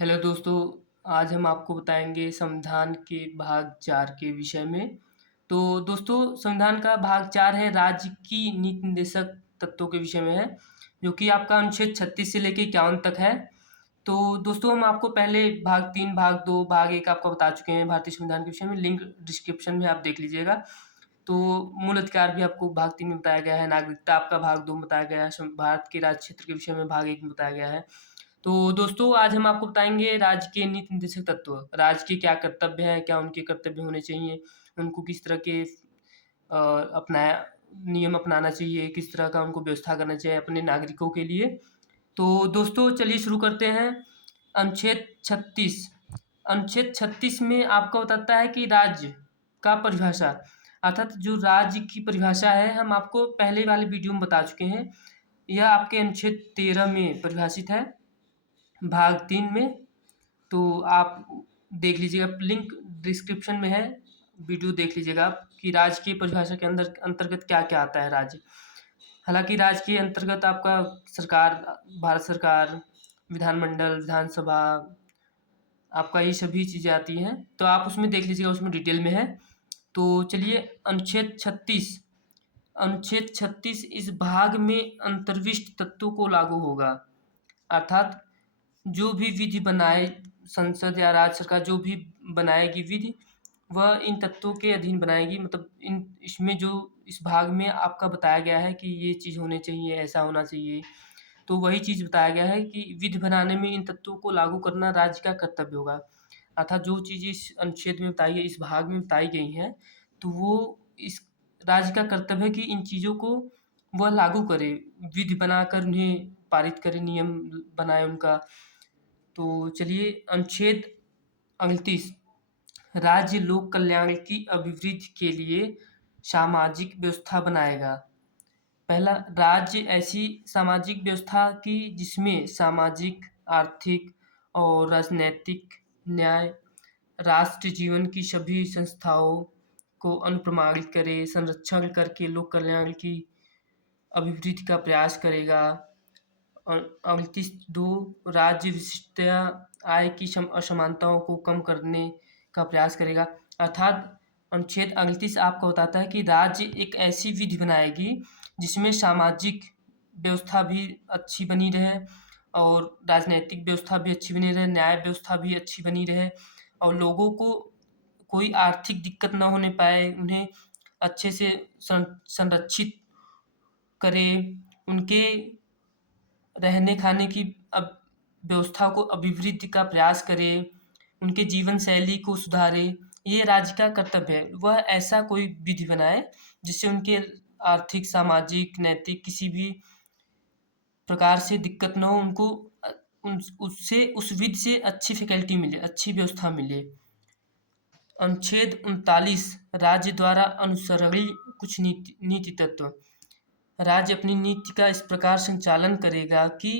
Hello दोस्तों, आज हम आपको बताएँगे संविधान के भाग 4 के विषय में। तो दोस्तों, संविधान का भाग 4 है राज्य की नीति निर्देशक तत्वों के विषय में है, जो कि आपका अनुच्छेद 36 से लेके 51 तक है। तो दोस्तों, हम आपको पहले भाग 3, भाग 2, भाग 1 आपका बता चुके हैं भारतीय संविधान के विषय में, लिंक डिस्क्रिप्शन में आप देख लीजिएगा। तो मूल अधिकार भी आपको भाग 3 में बताया गया है, नागरिकता आपका भाग 2 में बताया गया है, भारत के राज्य क्षेत्र के विषय में भाग 1 में बताया गया है। तो दोस्तों, आज हम आपको बताएँगे राज्य के नीति निर्देशक तत्व। राज्य के क्या कर्तव्य हैं, क्या उनके कर्तव्य होने चाहिए, उनको किस तरह के अपनाया नियम अपनाना चाहिए, किस तरह का उनको व्यवस्था करना चाहिए अपने नागरिकों के लिए। तो दोस्तों, चलिए शुरू करते हैं। अनुच्छेद 36। अनुच्छेद 36 में आपको बताता है कि राज्य का परिभाषा, अर्थात जो राज्य की परिभाषा है, हम आपको पहले वाले वीडियो में बता चुके हैं। यह आपके अनुच्छेद 13 में परिभाषित है, भाग 3 में। तो आप देख लीजिएगा, लिंक डिस्क्रिप्शन में है, वीडियो देख लीजिएगा आप कि राज्य की परिभाषा के अंतर्गत क्या-क्या आता है राज्य। हालाँकि राज्य के अंतर्गत आपका सरकार, भारत सरकार, विधानमंडल, विधानसभा, आपका ये सभी चीज़ें आती हैं, तो आप उसमें देख लीजिएगा, उसमें डिटेल में है। तो चलिए, अनुच्छेद 36। अनुच्छेद 36 इस भाग में अंतर्विष्ट तत्वों को लागू होगा, अर्थात जो भी विधि बनाए संसद या राज्य सरकार, जो भी बनाएगी विधि, वह इन तत्वों के अधीन बनाएगी। मतलब इन इसमें जो इस भाग में आपका बताया गया है कि ये चीज़ होनी चाहिए, ऐसा होना चाहिए। तो वही चीज़ बताया गया है कि विधि बनाने में इन तत्वों को लागू करना राज्य का कर्तव्य होगा। अर्थात जो चीज़ें इस अनुच्छेद में बताई है, इस भाग में बताई गई हैं, तो वो इस राज्य का कर्तव्य है कि इन चीज़ों को वह लागू करे, विधि बनाकर उन्हें पारित करे, नियम बनाए उनका। तो चलिए, अनुच्छेद 38। राज्य लोक कल्याण की अभिवृद्धि के लिए सामाजिक व्यवस्था बनाएगा। पहला, राज्य ऐसी सामाजिक व्यवस्था की जिसमें सामाजिक, आर्थिक और राजनैतिक न्याय, राष्ट्र जीवन की सभी संस्थाओं को अनुप्रमाणित करे, संरक्षण करके लोक कल्याण की अभिवृद्धि का प्रयास करेगा। और 38(2) राज्य विशिष्टता आय की असमानताओं को कम करने का प्रयास करेगा। अर्थात अनुच्छेद 38 आपको बताता है कि राज्य एक ऐसी विधि बनाएगी जिसमें सामाजिक व्यवस्था भी अच्छी बनी रहे और राजनैतिक व्यवस्था भी अच्छी बनी रहे, न्याय व्यवस्था भी अच्छी बनी रहे और लोगों को कोई आर्थिक दिक्कत ना होने पाए, उन्हें अच्छे से संरक्षित करे, उनके रहने खाने की अब व्यवस्था को अभिवृद्धि का प्रयास करे, उनके जीवन शैली को सुधारे, ये राज्य का कर्तव्य है। वह ऐसा कोई विधि बनाए जिससे उनके आर्थिक, सामाजिक, नैतिक किसी भी प्रकार से दिक्कत ना हो, उनको उससे उस विधि से अच्छी फैकल्टी मिले, अच्छी व्यवस्था मिले। अनुच्छेद 39 राज्य द्वारा अनुसरणीय कुछ नीति तत्व। राज्य अपनी नीति का इस प्रकार संचालन करेगा कि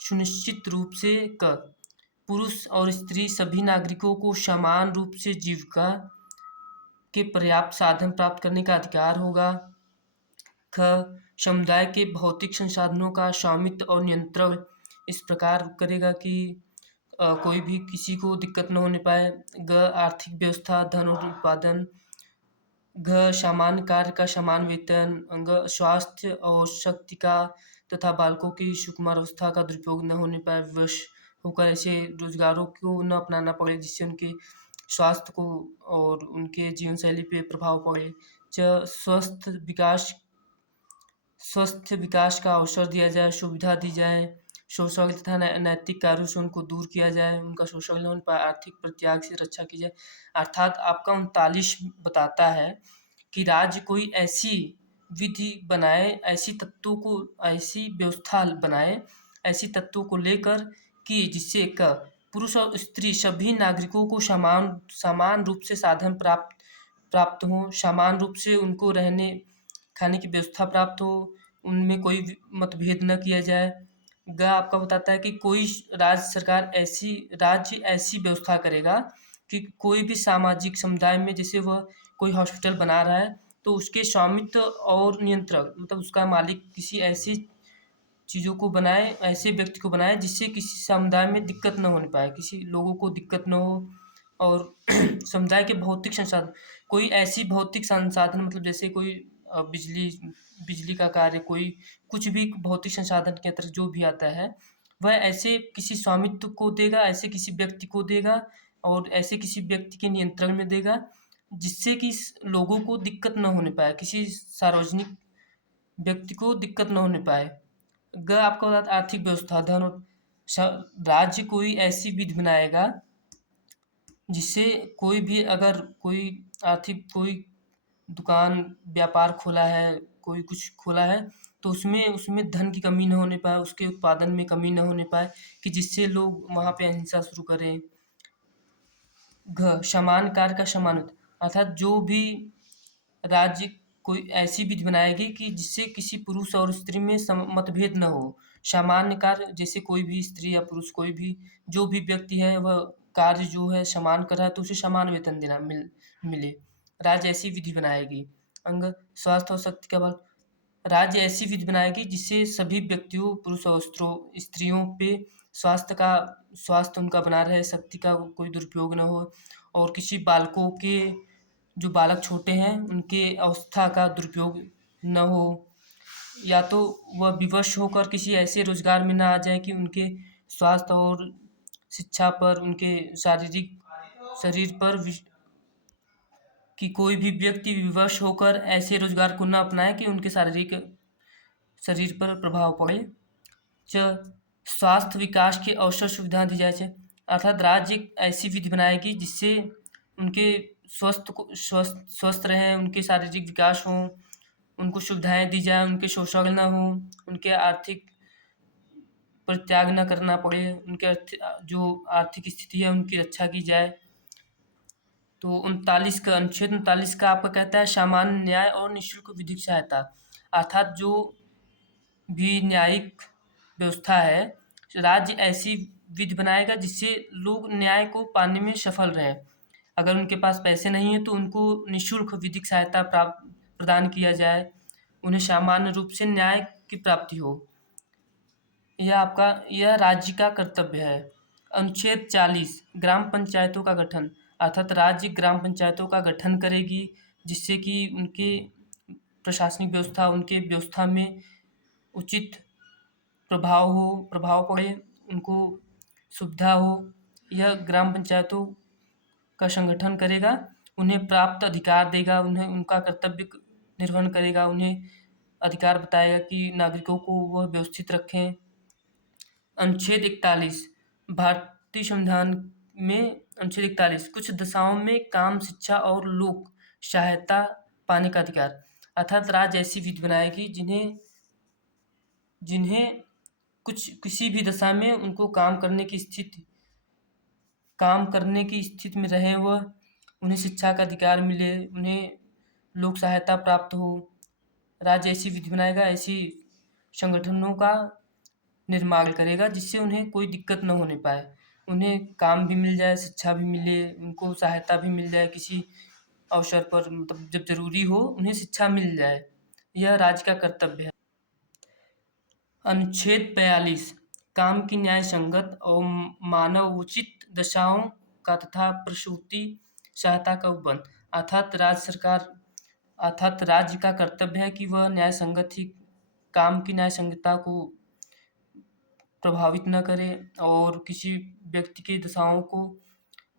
सुनिश्चित रूप से क पुरुष और स्त्री सभी नागरिकों को समान रूप से जीविका के पर्याप्त साधन प्राप्त करने का अधिकार होगा। ख समुदाय के भौतिक संसाधनों का स्वामित्व और नियंत्रण इस प्रकार करेगा कि कोई भी किसी को दिक्कत न होने पाए। ग आर्थिक व्यवस्था, धन और उत्पादन। घ सामान्य कार्य का समान वेतन। अंग स्वास्थ्य और शक्ति का तथा बालकों की सुकुमार अवस्था का दुरुपयोग न होने पाए, विवश होकर ऐसे रोजगारों को न अपनाना पड़े जिससे उनके स्वास्थ्य को और उनके जीवन शैली पे प्रभाव पड़े। च स्वस्थ विकास का अवसर दिया जाए, सुविधा दी जाए, शोषण तथा नैतिक कार्यों से उनको दूर किया जाए, उनका शोषण न होने पाए, आर्थिक परित्याग से रक्षा की जाए। अर्थात आपका 39 बताता है कि राज्य कोई ऐसी विधि बनाए, ऐसी व्यवस्था बनाए, ऐसी तत्वों को लेकर कि जिससे क पुरुष और स्त्री सभी नागरिकों को समान रूप से साधन प्राप्त हों, समान रूप से उनको रहने खाने की व्यवस्था प्राप्त हो, उनमें कोई भी मतभेद न किया जाए। ग आपका बताता है कि कोई राज्य ऐसी व्यवस्था करेगा कि कोई भी सामाजिक समुदाय में, जैसे वह कोई हॉस्पिटल बना रहा है, तो उसके स्वामित्व और नियंत्रण, मतलब उसका मालिक किसी ऐसी चीज़ों को बनाए, ऐसे व्यक्ति को बनाए जिससे किसी समुदाय में दिक्कत न होने पाए, किसी लोगों को दिक्कत न हो। और समुदाय के भौतिक संसाधन, कोई ऐसी भौतिक संसाधन मतलब जैसे कोई बिजली बिजली का कार्य, कोई कुछ भी भौतिक संसाधन के अंतर्गत जो भी आता है, वह ऐसे किसी स्वामित्व को देगा, ऐसे किसी व्यक्ति को देगा और ऐसे किसी व्यक्ति के नियंत्रण में देगा जिससे कि लोगों को दिक्कत न होने पाए, किसी सार्वजनिक व्यक्ति को दिक्कत न होने पाए। आपका बता आर्थिक व्यवस्था, धन और राज्य कोई ऐसी विधि बनाएगा जिससे कोई भी, अगर कोई आर्थिक कोई दुकान व्यापार खोला है, कोई कुछ खोला है, तो उसमें धन की कमी न होने पाए, उसके उत्पादन में कमी न होने पाए कि जिससे लोग वहाँ पे अहिंसा शुरू करें। समान कार्य का समान अर्थात जो भी राज्य कोई ऐसी विधि बनाएगी कि जिससे किसी पुरुष और स्त्री में मतभेद न हो। सामान्य कार्य, जैसे कोई भी स्त्री या पुरुष, कोई भी जो भी व्यक्ति है वह कार्य जो है समान कर रहा है तो उसे समान वेतन देना मिले। राज्य ऐसी विधि बनाएगी। अंग स्वास्थ्य और शक्ति का बल, राज्य ऐसी विधि बनाएगी जिससे सभी व्यक्तियों, पुरुष और स्त्रियों पे स्वास्थ्य उनका बना रहे, शक्ति का कोई दुरुपयोग न हो और किसी बालकों के, जो बालक छोटे हैं उनके अवस्था का दुरुपयोग न हो, या तो वह विवश होकर किसी ऐसे रोजगार में ना आ जाए कि उनके स्वास्थ्य और शिक्षा पर, उनके शारीरिक शरीर पर कि कोई भी व्यक्ति विवश होकर ऐसे रोजगार को न अपनाए कि उनके शारीरिक शरीर पर प्रभाव पड़े। स्वास्थ्य विकास के अवसर सुविधा दी जाए, अर्थात राज्य एक ऐसी विधि बनाएगी जिससे उनके स्वस्थ रहें, उनके शारीरिक विकास हो, उनको सुविधाएं दी जाए, उनके शोषण न हो, उनके आर्थिक परित्याग न करना पड़े, उनके जो आर्थिक स्थिति है उनकी रक्षा की जाए। तो 39 का अनुच्छेद 39 का आपका कहता है सामान्य न्याय और निःशुल्क विधिक सहायता, अर्थात जो भी न्यायिक व्यवस्था है, राज्य ऐसी विधि बनाएगा जिससे लोग न्याय को पाने में सफल रहें। अगर उनके पास पैसे नहीं है तो उनको निःशुल्क विधिक सहायता प्रदान किया जाए, उन्हें सामान्य रूप से न्याय की प्राप्ति हो। यह राज्य का कर्तव्य है। अनुच्छेद 40 ग्राम पंचायतों का गठन, अर्थात राज्य ग्राम पंचायतों का गठन करेगी जिससे कि उनके प्रशासनिक व्यवस्था, उनके व्यवस्था में उचित प्रभाव पड़े, उनको सुविधा हो। यह ग्राम पंचायतों का संगठन करेगा, उन्हें प्राप्त अधिकार देगा, उन्हें उनका कर्तव्य निर्वहन करेगा, उन्हें अधिकार बताएगा कि नागरिकों को वह व्यवस्थित रखें। अनुच्छेद 41 भारतीय संविधान में अनुच्छेद 41 कुछ दशाओं में काम, शिक्षा और लोक सहायता पाने का अधिकार, अर्थात राज्य ऐसी विधि बनाएगी जिन्हें किसी भी दशा में उनको काम करने की स्थिति में रहे, वह उन्हें शिक्षा का अधिकार मिले, उन्हें लोक सहायता प्राप्त हो। राज्य ऐसी विधि बनाएगा, ऐसी संगठनों का निर्माण करेगा जिससे उन्हें कोई दिक्कत न होने पाए, उन्हें काम भी मिल जाए, शिक्षा भी मिले, उनको सहायता भी मिल जाए, किसी अवसर पर मतलब जब जरूरी हो उन्हें शिक्षा मिल जाए। यह राज्य का कर्तव्य है। अनुच्छेद 42 काम की न्याय संगत और मानव उचित दशाओं का तथा प्रसूति सहायता का उपबंध, अर्थात राज्य का कर्तव्य है कि वह न्याय संगत ही काम की न्याय संगतता को प्रभावित न करे और किसी व्यक्ति की दशाओं को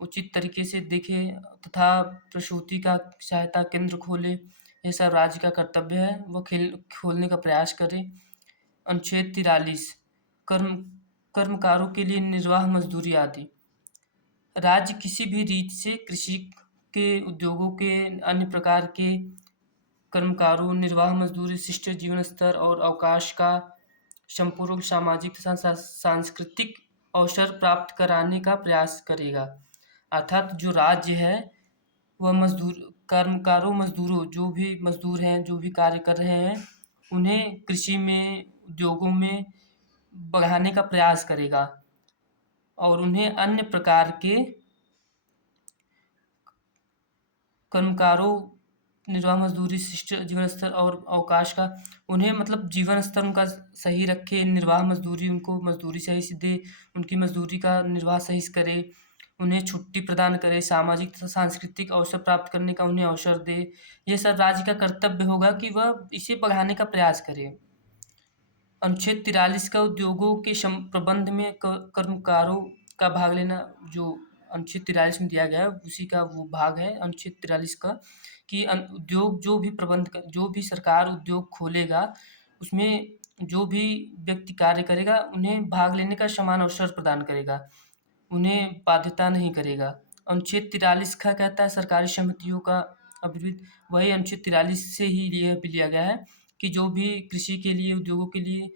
उचित तरीके से देखे तथा प्रसूति का सहायता केंद्र खोले। यह सब राज्य का कर्तव्य है, वह खोलने का प्रयास करे। अनुच्छेद 43 कर्मकारों के लिए निर्वाह मजदूरी आदि, राज्य किसी भी रीत से कृषि के, उद्योगों के, अन्य प्रकार के कर्मकारों, निर्वाह मजदूरी, शिष्ट जीवन स्तर और अवकाश का संपूर्ण सामाजिक तथा सांस्कृतिक अवसर प्राप्त कराने का प्रयास करेगा। अर्थात जो राज्य है वह मजदूरों, जो भी मजदूर हैं, जो भी कार्य कर रहे हैं, उन्हें कृषि में, उद्योगों में बढ़ाने का प्रयास करेगा और उन्हें अन्य प्रकार के कर्मकारों निर्वाह मजदूरी, शिष्ट जीवन स्तर और अवकाश का उन्हें मतलब जीवन स्तर उनका सही रखे, निर्वाह मजदूरी उनको मजदूरी सही से दे, उनकी मजदूरी का निर्वाह सही से करे, उन्हें छुट्टी प्रदान करे, सामाजिक तथा सांस्कृतिक अवसर प्राप्त करने का उन्हें अवसर दे। ये सब राज्य का कर्तव्य होगा कि वह इसे बढ़ाने का प्रयास करे। अनुच्छेद 43 का उद्योगों के प्रबंध में कर्मकारों का भाग लेना, जो अनुच्छेद 43 में दिया गया है उसी का वो भाग है अनुच्छेद 43 का, कि उद्योग जो भी जो भी सरकार उद्योग खोलेगा उसमें जो भी व्यक्ति कार्य करेगा उन्हें भाग लेने का समान अवसर प्रदान करेगा, उन्हें बाध्यता नहीं करेगा। अनुच्छेद 43 का कहता है सरकारी समितियों का अभिवृद्धि, वही अनुच्छेद 43 से ही लिया गया है कि जो भी कृषि के लिए, उद्योगों के लिए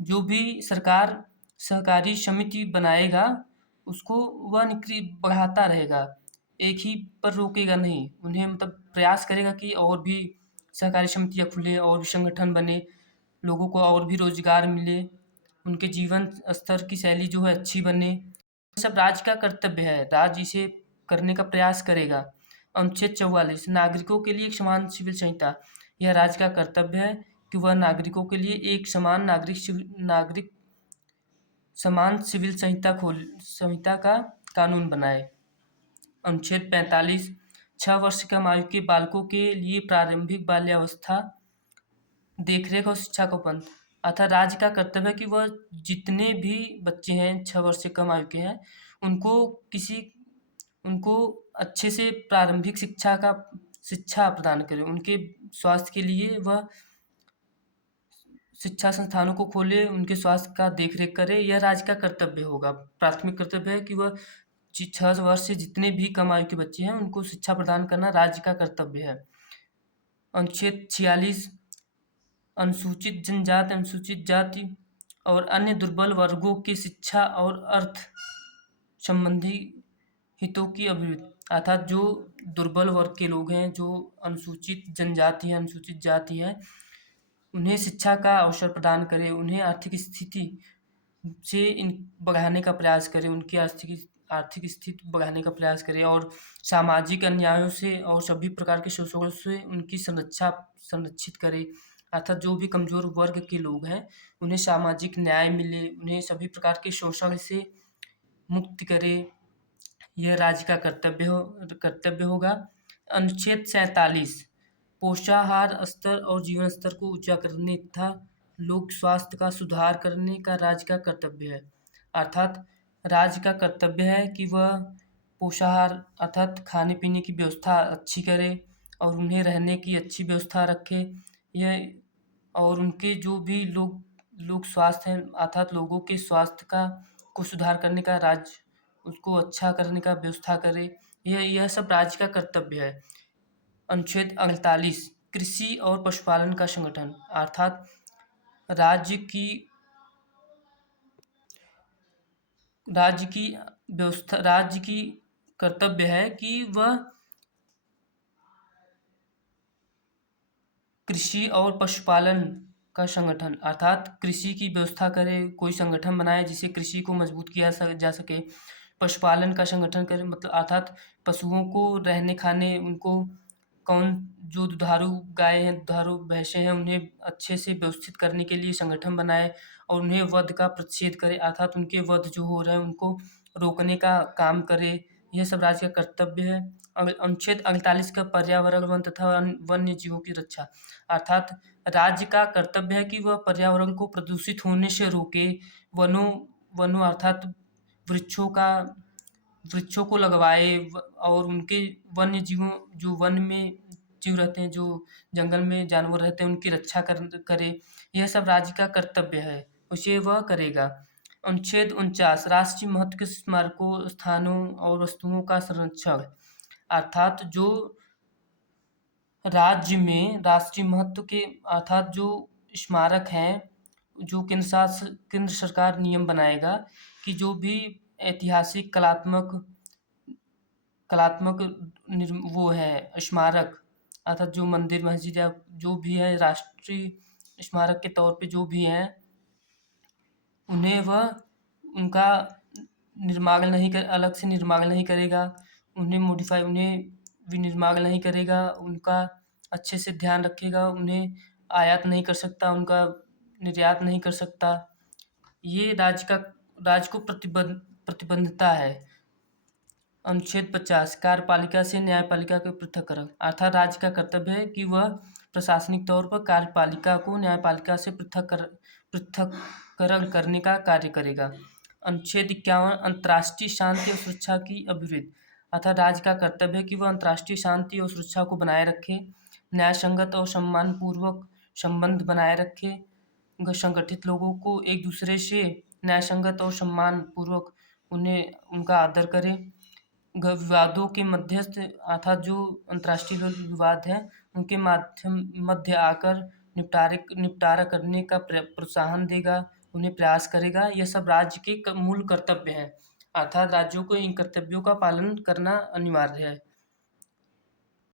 जो भी सरकार सहकारी समिति बनाएगा उसको वह निक्री बढ़ाता रहेगा, एक ही पर रोकेगा नहीं। उन्हें मतलब प्रयास करेगा कि और भी सहकारी समितियाँ खुलें और भी संगठन बने, लोगों को और भी रोज़गार मिले, उनके जीवन स्तर की शैली जो है अच्छी बने। सब राज्य का कर्तव्य है, राज्य इसे करने का प्रयास करेगा। अनुच्छेद 44 नागरिकों के लिए एक समान सिविल संहिता, यह राज्य का कर्तव्य है कि वह नागरिकों के लिए एक समान सिविल संहिता का कानून बनाए। अनुच्छेद 45 6 वर्ष की कम आयु के बालकों के लिए प्रारंभिक बाल्यावस्था देखरेख और शिक्षा का उपबंध, अर्थात राज्य का कर्तव्य है कि वह जितने भी बच्चे हैं 6 वर्ष से कम आयु के हैं उनको अच्छे से प्रारंभिक शिक्षा प्रदान करे, उनके स्वास्थ्य के लिए वह शिक्षा संस्थानों को खोले, उनके स्वास्थ्य का देखरेख करे, यह राज्य का कर्तव्य होगा। प्राथमिक कर्तव्य है कि वह 6 वर्ष से जितने भी कम आयु के बच्चे हैं उनको शिक्षा प्रदान करना राज्य का कर्तव्य है। अनुच्छेद 46 अनुसूचित जनजाति, अनुसूचित जाति और अन्य दुर्बल वर्गों की शिक्षा और अर्थ संबंधी हितों की अभिवृद्धि, अर्थात जो दुर्बल वर्ग के लोग हैं, जो अनुसूचित जनजाति है, अनुसूचित जाति है, उन्हें शिक्षा का अवसर प्रदान करें, उन्हें आर्थिक स्थिति से बढ़ाने का प्रयास करें, उनकी आर्थिक स्थिति बढ़ाने का प्रयास करें और सामाजिक अन्यायों से और सभी प्रकार के शोषणों से उनकी संरक्षित करें, अर्थात जो भी कमज़ोर वर्ग के लोग हैं उन्हें सामाजिक न्याय मिले, उन्हें सभी प्रकार के शोषण से मुक्त करे, यह राज्य का कर्तव्य होगा। अनुच्छेद 47 पोषाहार स्तर और जीवन स्तर को ऊंचा करने तथा लोक स्वास्थ्य का सुधार करने का राज्य का कर्तव्य है, अर्थात राज्य का कर्तव्य है कि वह पोषाहार अर्थात खाने पीने की व्यवस्था अच्छी करे और उन्हें रहने की अच्छी व्यवस्था रखे, यह और उनके जो भी लोग स्वास्थ्य हैं अर्थात लोगों के स्वास्थ्य को सुधार करने का राज्य उसको अच्छा करने का व्यवस्था करे, यह सब राज्य का कर्तव्य है। अनुच्छेद 48 कृषि और पशुपालन का संगठन, अर्थात राज्य की व्यवस्था, राज्य की कर्तव्य है कि वह कृषि और पशुपालन का संगठन अर्थात कृषि की व्यवस्था करे, कोई संगठन बनाए जिससे कृषि को मजबूत किया जा सके, पशुपालन का संगठन करे मतलब अर्थात पशुओं को रहने खाने उनको जो दुधारू गाय हैं, दुधारू भैंसें हैं उन्हें अच्छे से व्यवस्थित करने के लिए संगठन बनाए और उन्हें वध का प्रतिषेध करे, अर्थात उनके वध जो हो रहे हैं उनको रोकने का काम करे, यह सब राज्य का कर्तव्य है। अनुच्छेद 48 का पर्यावरण वन तथा वन्य जीवों की रक्षा, अर्थात राज्य का कर्तव्य है कि वह पर्यावरण को प्रदूषित होने से रोके, वनों अर्थात वृक्षों को लगवाए और उनके वन्य जीवों जो वन में जीव रहते हैं, जो जंगल में जानवर रहते हैं उनकी रक्षा करे, यह सब राज्य का कर्तव्य है, उसे वह करेगा। अनुच्छेद 49 राष्ट्रीय महत्व के स्मारकों, स्थानों और वस्तुओं का संरक्षण, अर्थात जो राज्य में राष्ट्रीय महत्व के अर्थात जो स्मारक हैं, जो केंद्र सरकार नियम बनाएगा कि जो भी ऐतिहासिक कलात्मक वो है स्मारक, अर्थात जो मंदिर मस्जिद या जो भी है राष्ट्रीय स्मारक के तौर पे जो भी हैं उन्हें वह उनका अलग से निर्माण नहीं करेगा, उन्हें विनिर्माण नहीं करेगा, उनका अच्छे से ध्यान रखेगा, उन्हें आयात नहीं कर सकता, उनका निर्यात नहीं कर सकता। ये राज्य को प्रतिबद्धता है। अनुच्छेद 50 कार्यपालिका से न्यायपालिका के पृथक्करण, अर्थात राज्य का कर्तव्य है कि वह प्रशासनिक तौर पर कार्यपालिका को न्यायपालिका से पृथक्करण करने का कार्य करेगा। अनुच्छेद 51 अंतर्राष्ट्रीय शांति और सुरक्षा की अभिवृद्धि, अर्थात राज्य का कर्तव्य है कि वह अंतर्राष्ट्रीय शांति और सुरक्षा को बनाए रखे, न्यायसंगत और सम्मानपूर्वक संबंध बनाए रखे, संगठित लोगों को एक दूसरे से न्यायसंगत और सम्मानपूर्वक उनका आदर करें, विवादों के मध्यस्थ, अर्थात जो अंतर्राष्ट्रीय विवाद हैं उनके मध्य आकर निपटारा करने का प्रोत्साहन देगा, उन्हें प्रयास करेगा। यह सब राज्य के मूल कर्तव्य हैं, अर्थात राज्यों को इन कर्तव्यों का पालन करना अनिवार्य है।